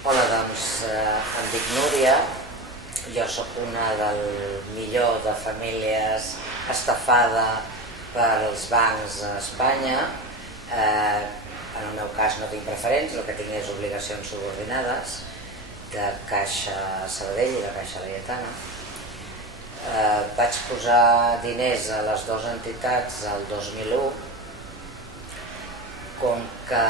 Hola, doncs em dic Núria, jo sóc una del millor de famílies estafada pels bancs a Espanya. En el meu cas no tinc preferents, el que tinc és obligacions subordinades de Caixa Sabadell i de Caixa Laietana. Vaig posar diners a les dues entitats el 2001, com que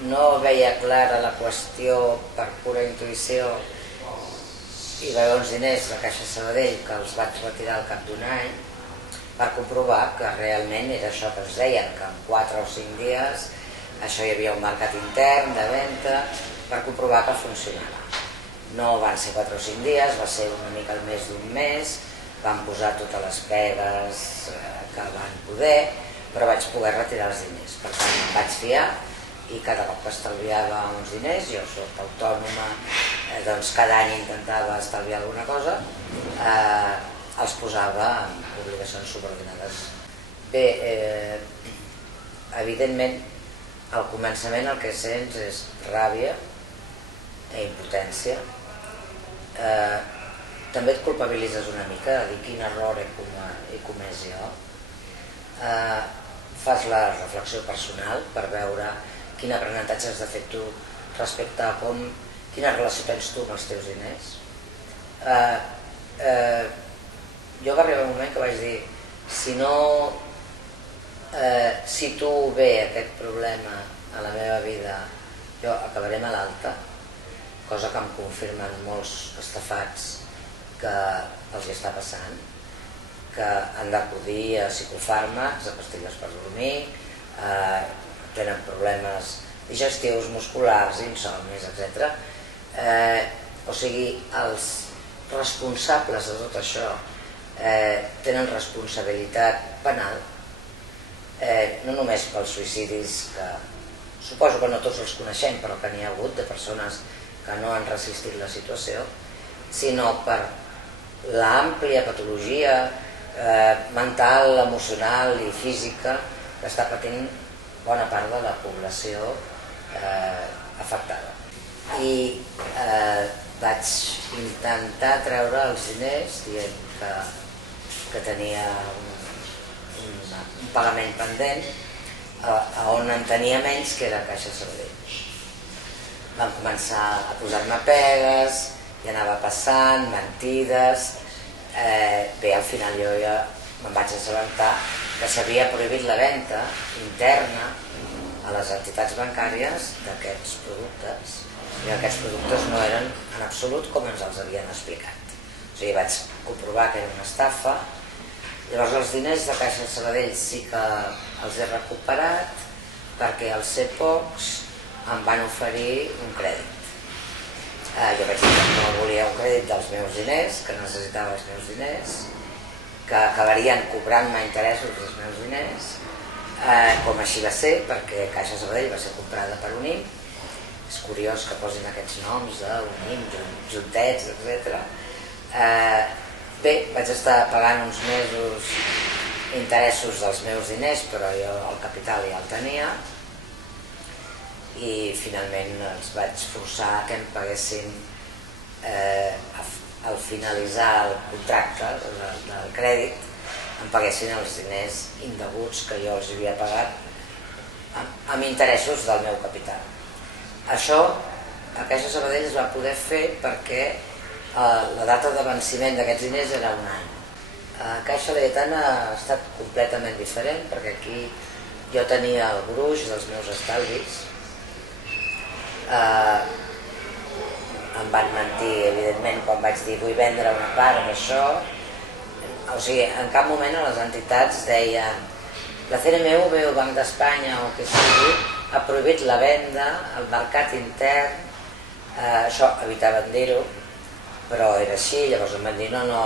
no veia clara la qüestió per pura intuïció, hi va haver uns diners de Caixa Sabadell que els vaig retirar al cap d'un any per comprovar que realment era això que ens deien, que en 4 o 5 dies això hi havia un mercat intern de venda, per comprovar que funcionava. No van ser 4 o 5 dies, va ser una mica el més d'un mes, van posar totes les pegues que van poder, però vaig poder retirar els diners. Per tant, em vaig fiar i cada cop que estalviava uns diners, jo soc autònoma, doncs cada any intentava estalviar alguna cosa, els posava en obligacions subordinades. Bé, evidentment, al començament el que sents és ràbia i impotència. També et culpabilitzes una mica de dir quin error he comès jo. Fas la reflexió personal per veure quin aprenentatge has de fer tu respecte a quina relació tens tu amb els teus diners. Jo va arribar un moment que vaig dir, si tu ve aquest problema a la meva vida, jo acabaré malalta, cosa que em confirmen molts estafats que els hi està passant, que han d'acudir a psicofàrmacs, a pastilles per dormir, tenen problemes digestius, musculars, insomnis, etc. O sigui, els responsables de tot això tenen responsabilitat penal, no només pels suïcidis, que suposo que no tots els coneixem, però que n'hi ha hagut de persones que no han resistit la situació, sinó per l'àmplia patologia mental, emocional i física que està patint bona part de la població afectada. I vaig intentar treure els diners dient que tenia un pagament pendent on en tenia menys, que era Caixa Sabadell. Van començar a posar-me pegues i anava passant, mentides. Bé, al final jo ja me'n vaig assabentar que s'havia prohibit la venda interna a les entitats bancàries d'aquests productes, i aquests productes no eren en absolut com ens els havien explicat. O sigui, vaig comprovar que era una estafa. Llavors els diners de Caixa Sabadell sí que els he recuperat, perquè al ser pocs em van oferir un crèdit. Jo vaig dir que no volia un crèdit dels meus diners, que necessitava els meus diners, que acabarien cobrant-me interessos dels meus diners, com així va ser, perquè Caixa Sabadell va ser comprada per Unim. És curiós que posin aquests noms d'Unim, Juntets, etc. Bé, vaig estar pagant uns mesos interessos dels meus diners, però jo el capital ja el tenia, i finalment els vaig forçar que em paguessin al finalitzar el contracte del crèdit, em paguessin els diners indeguts que jo els havia pagat amb interessos del meu capital. Això a Caixa Sabadell es va poder fer perquè la data de venciment d'aquests diners era un any. A Caixa Laietana ha estat completament diferent, perquè aquí jo tenia el gruix dels meus estalvis. Em van mentir, evidentment, quan vaig dir vull vendre una part d'això. O sigui, en cap moment a les entitats deien la CNMV o Banc d'Espanya o que sigui ha prohibit la venda al mercat intern. Això evitaven dir-ho, però era així. Llavors em van dir no,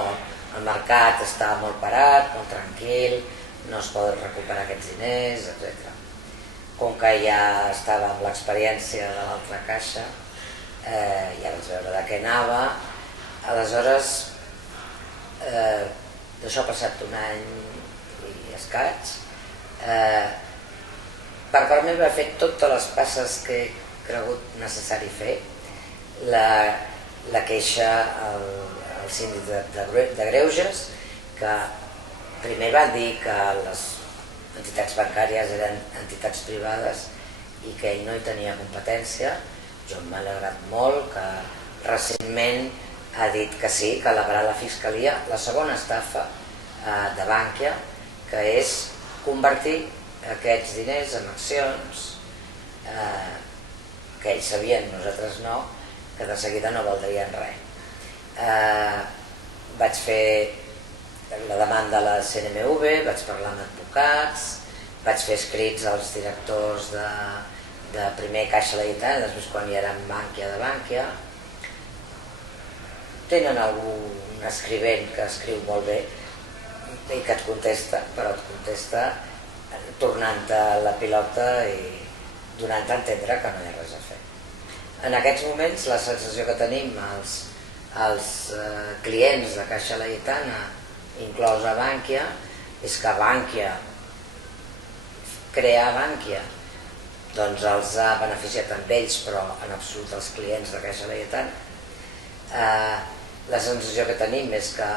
el mercat està molt parat, molt tranquil, no es poden recuperar aquests diners, etc. Com que ja estava amb l'experiència de l'altra caixa, ja vaig veure de què anava. Aleshores, d'això ha passat un any i escaig. Per part meva he fet totes les passes que he cregut necessari fer. la queixa al síndic de Greuges, que primer va dir que les entitats bancàries eren entitats privades i que ell no hi tenia competència. Jo m'ha alegrat molt que recentment ha dit que sí, que elevarà la Fiscalia la segona estafa de Bankia, que és convertir aquests diners en accions que ells sabien, nosaltres no, que de seguida no valdrien res. Vaig fer la demanda a la CNMV, vaig parlar amb advocats, vaig fer escrits als directors de primer Caixa Laietana, després quan hi era Bankia de Bankia. Tenen algun escrivent que escriu molt bé i que et contesta, però et contesta tornant-te la pilota i donant a entendre que no hi ha res a fer. En aquests moments la sensació que tenim els clients de Caixa Laietana, inclosa Bankia, és que Bankia, crear Bankia, doncs els ha beneficiat amb ells, però en absolut els clients de Caixa Laietana. La sensació que tenim és que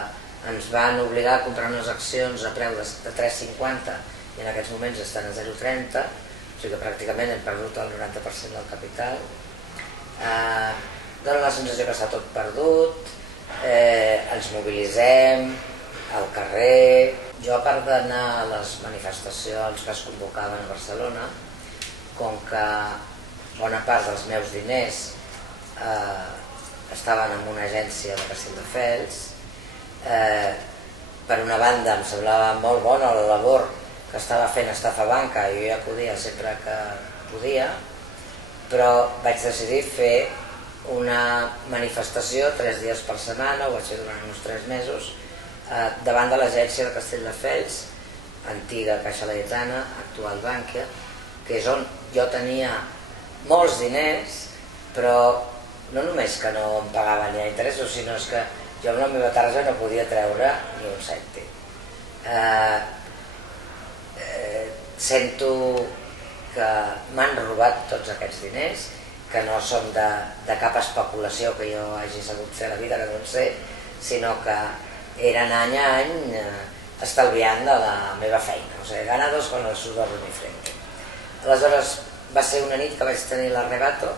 ens van obligar a comprar unes accions a preu de 3,50 i en aquests moments estan a 0,30, o sigui que pràcticament hem perdut el 90% del capital. Dóna la sensació que està tot perdut, ens mobilitzem al carrer. Jo, a part d'anar a les manifestacions que es convocaven a Barcelona, com que bona part dels meus diners estaven en una agència de Castelldefels, per una banda em semblava molt bona la labor que estava fent Estafa Banca i jo hi acudia sempre que podia, però vaig decidir fer una manifestació 3 dies per setmana, ho vaig fer durant uns 3 mesos, davant de l'agència de Castelldefels, antiga Caixa Laietana, actual Bankia, que és on jo tenia molts diners, però no només que no em pagava ni a interessos, sinó que jo amb la meva tarja no podia treure ni un cèntim. Sento que m'han robat tots aquests diners, que no són de cap especulació que jo hagi sabut fer a la vida, que no en sé, sinó que eren any a any estalviant de la meva feina, o sigui, ganados con el sudor de mi frente. Aleshores va ser una nit que vaig tenir l'arrebato,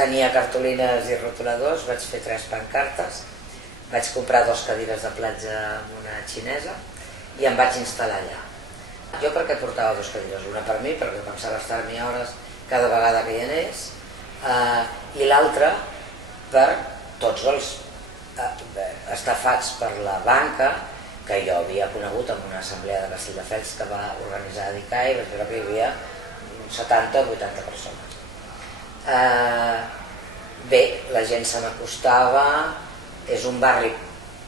tenia cartolines i rotuladors, vaig fer 3 pancartes, vaig comprar 2 cadires de platja amb una xinesa i em vaig instal·lar allà. Jo perquè portava 2 cadires, una per mi, perquè pensava estar-m'hi hores cada vegada que hi anés, i l'altra per tots els estafats per la banca que jo havia conegut en una assemblea de Castelldefels que va organitzar DICAI, vaig veure que hi havia 70 o 80 persones. Bé, la gent se m'acostava, és un barri,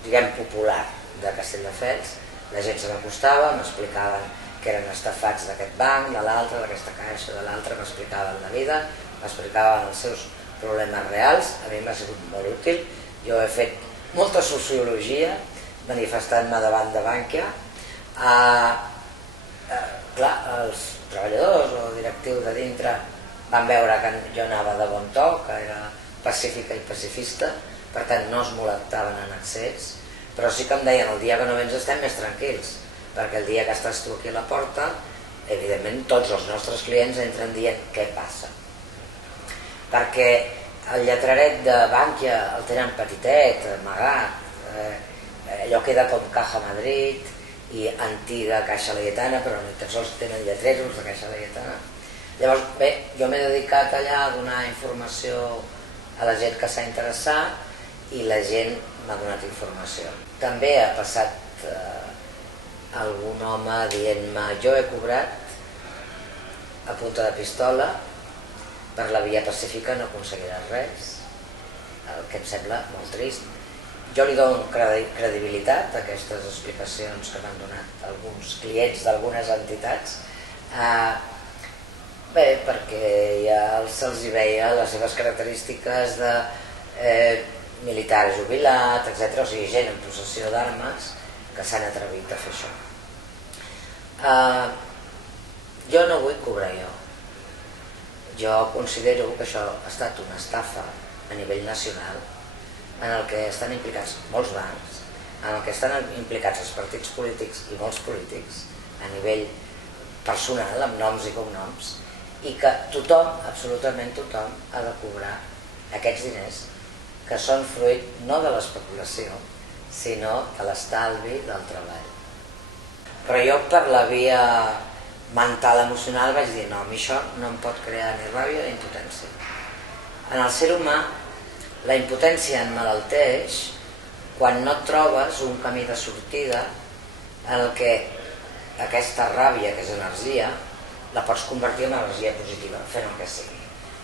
diguem, popular de Castelldefels, la gent se m'acostava, m'explicaven que eren estafats d'aquest banc, de l'altre, d'aquesta caixa, de l'altre, m'explicaven la vida, m'explicaven els seus problemes reals, a mi m'ha sigut molt útil, jo he fet molta sociologia manifestant-me davant de Bankia. Clar, els treballadors o directius de dintre van veure que jo anava de bon to, que era pacífica i pacifista, per tant no es molestaven en excés, però sí que em deien el dia que no vens estem més tranquils, perquè el dia que estàs tu aquí a la porta, evidentment tots els nostres clients entren dient què passa. Perquè el lletraret de Bankia el tenen petitet, amagat, allò queda com Caja Madrid i antiga Caixa Laietana, però ni tan sols tenen lletreros de Caixa Laietana. Llavors, bé, jo m'he dedicat allà a donar informació a la gent que s'ha interessat i la gent m'ha donat informació. També ha passat algun home dient-me jo he cobrat a punta de pistola, per la via pacífica no aconseguiràs res, el que em sembla molt trist. Jo li dono credibilitat a aquestes explicacions que m'han donat alguns clients d'algunes entitats, bé, perquè ja se'ls veia les seves característiques de militar jubilat, etc. O sigui, gent en possessió d'armes que s'han atrevit a fer això. Jo no vull cobrar jo. jo considero que això ha estat una estafa a nivell nacional en el que estan implicats molts bancs, en el que estan implicats els partits polítics i molts polítics a nivell personal, amb noms i cognoms, i que tothom, absolutament tothom, ha de cobrar aquests diners que són fruit no de l'especulació, sinó de l'estalvi del treball. Però jo, per la via mental emocional, vaig dir no, a mi això no em pot crear ni ràbia ni impotència. En el ser humà, la impotència emmalalteix quan no trobes un camí de sortida en el que aquesta ràbia, que és energia, la pots convertir en energia positiva, fent el que sigui.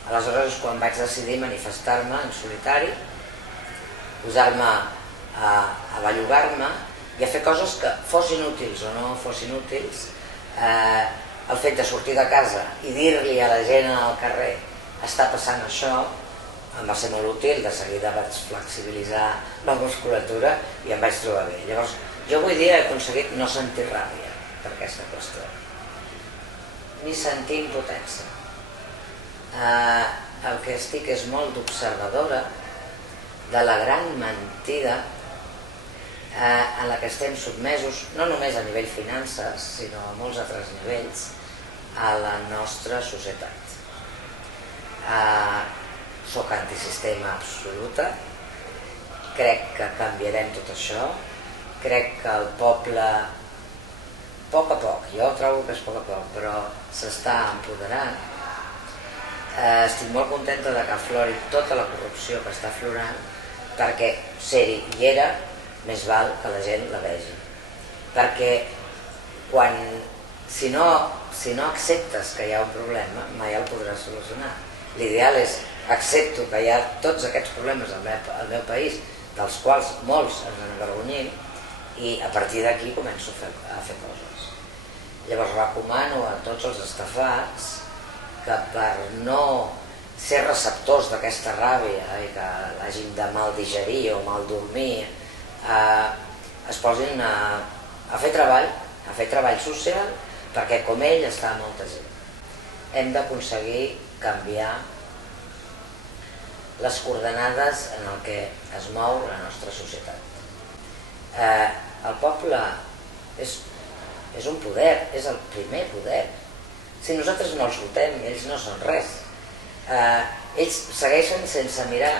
Aleshores és quan vaig decidir manifestar-me en solitari, posar-me a bellugar-me i a fer coses que fossin útils o no fossin útils. El fet de sortir de casa i dir-li a la gent al carrer està passant això, em va ser molt útil, de seguida vaig flexibilitzar la musculatura i em vaig trobar bé. Llavors, jo avui dia he aconseguit no sentir ràbia per aquesta qüestió, ni sentir impotència. El que estic és molt d'observadora de la gran mentida en la que estem sotmesos, no només a nivell finances, sinó a molts altres nivells, a la nostra societat. Soc antisistema absoluta, crec que canviarem tot això, crec que el poble, a poc, jo trobo que és a poc, però s'està empoderant. Estic molt contenta de que aflori tota la corrupció que està aflorant, perquè ser-hi hi era, més val que la gent la vegi. Perquè si no acceptes que hi ha un problema, mai el podràs solucionar. L'ideal és, accepto que hi ha tots aquests problemes al meu país, dels quals molts ens enavergonyim, i a partir d'aquí començo a fer coses. Llavors recomano a tots els estafats que per no ser receptors d'aquesta ràbia i que l'hagin de mal digerir o mal dormir, es posin a fer treball social, perquè com ell està molta gent. Hem d'aconseguir canviar les coordenades en el que es mou la nostra societat. El poble és un poder, és el primer poder. Si nosaltres no els votem, ells no són res. Ells segueixen sense mirar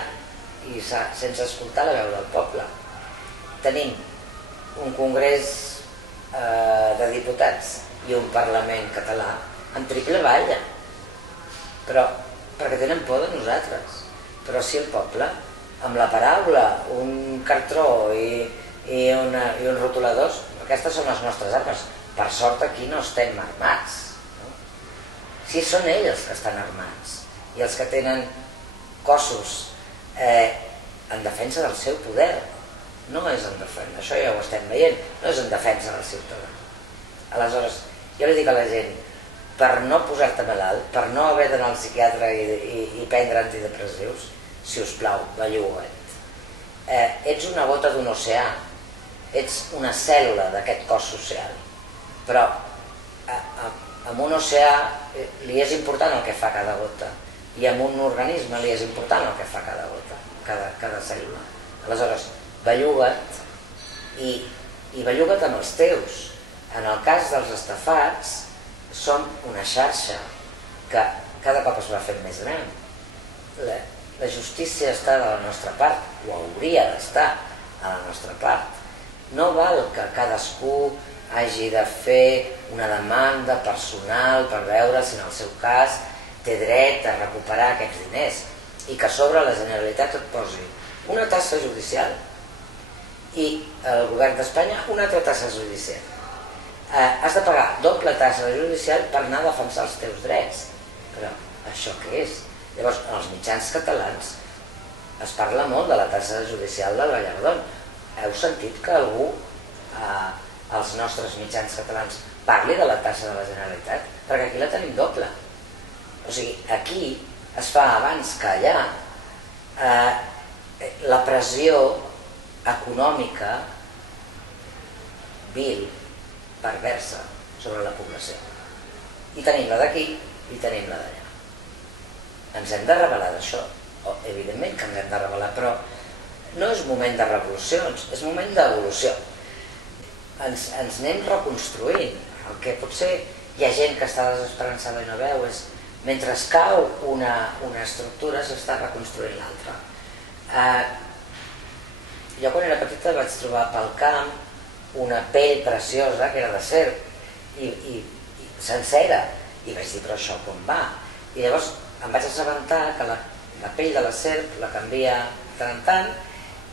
i sense escoltar la veu del poble. Tenim un congrés de diputats i un Parlament català en triple balla, però perquè tenen por de nosaltres. Però si el poble, amb la paraula, un cartró i un rotulador, aquestes són les nostres armes. Per sort aquí no estem armats. Si són ells els que estan armats i els que tenen cossos en defensa del seu poder, no és en defensa, això ja ho estem veient, no és en defensa del ciutadà. Aleshores, jo li dic a la gent, per no posar-te malalt, per no haver d'anar al psiquiatre i prendre antidepressius, si us plau, belluga't. Ets una gota d'un oceà, ets una cèl·lula d'aquest cos social, però en un oceà li és important el que fa cada gota i en un organisme li és important el que fa cada gota, cada cèl·lula. Aleshores, belluga't i belluga't amb els teus. En el cas dels estafats, som una xarxa que cada cop es va fent més gran. La justícia està de la nostra part, o hauria d'estar a la nostra part. No val que cadascú hagi de fer una demanda personal per veure si en el seu cas té dret a recuperar aquests diners i que a sobre la Generalitat et posi una tassa judicial i el govern d'Espanya una altra tassa judicial. Has de pagar doble tassa judicial per anar a defensar els teus drets. Però això què és? Llavors, en els mitjans catalans es parla molt de la tassa judicial del Gallardón. Heu sentit que algú als nostres mitjans catalans parli de la tassa de la Generalitat? Perquè aquí la tenim doble. O sigui, aquí es fa abans que allà la pressió econòmica vil, perversa, sobre la població. I tenim la d'aquí i tenim la d'allà. ens hem de revelar d'això. Evidentment que ens hem de revelar, però no és moment de revolucions, és moment d'evolució. Ens anem reconstruint. El que potser hi ha gent que està desesperançada i no veu és mentre es cau una estructura s'està reconstruint l'altra. Jo quan era petita vaig trobar pel camp una pell preciosa que era de serp i sencera i vaig dir però això com va? I llavors em vaig assabentar que la pell de la serp la canvia tant en tant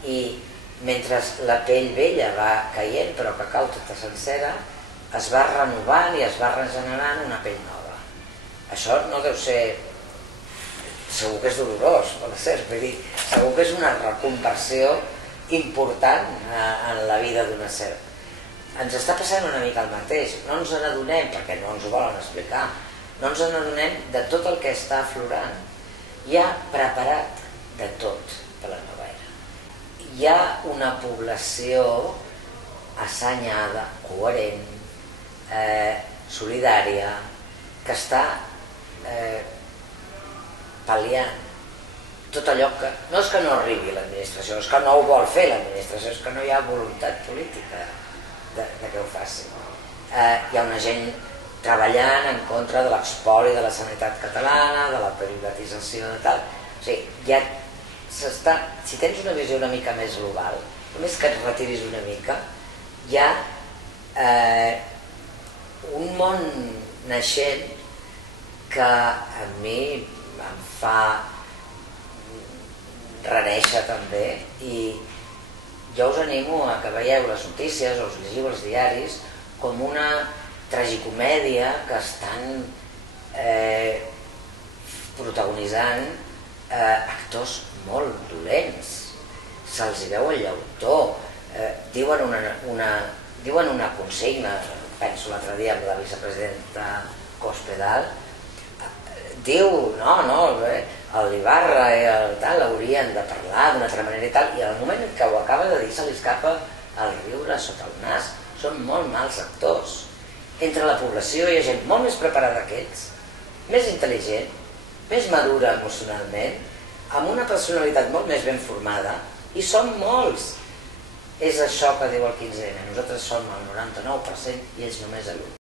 i mentre la pell vella va caient però que cau tota sencera es va renovant i es va regenerant una pell nova. Això no deu ser... segur que és dolorós per la serp, vull dir, segur que és una reconversió important en la vida d'una serp. Ens està passant una mica el mateix, no ens n'adonem, perquè no ens ho volen explicar, no ens n'adonem de tot el que està aflorant. Hi ha preparat de tot per la nova era. Hi ha una població assenyada, coherent, solidària, que està pal·liant tot allò que... No és que no arribi l'administració, és que no ho vol fer l'administració, és que no hi ha voluntat política de que ho faci. Hi ha una gent treballant en contra de l'espoli de la sanitat catalana, de la privatització de tal... O sigui, ja s'està... Si tens una visió una mica més global, només que et retiris una mica, hi ha un món naixent que a mi em fa reneixer també i jo us animo a que veieu les notícies o us llegiu els diaris com una tragicomèdia que estan protagonitzant actors molt dolents, se'ls veu el llautó, diuen una consigna, penso l'altre dia amb la vicepresidenta Cospedal, diu, no, l'Ibarra i el tal haurien de parlar d'una altra manera i tal, i al moment que ho acaba de dir se li escapa el riure sota el nas. Són molt mals actors. Entre la població hi ha gent molt més preparada que ells, més intel·ligent, més madura emocionalment, amb una personalitat molt més ben formada, i som molts. És això que diu el 15M, nosaltres som el 99% i ells només l'1%.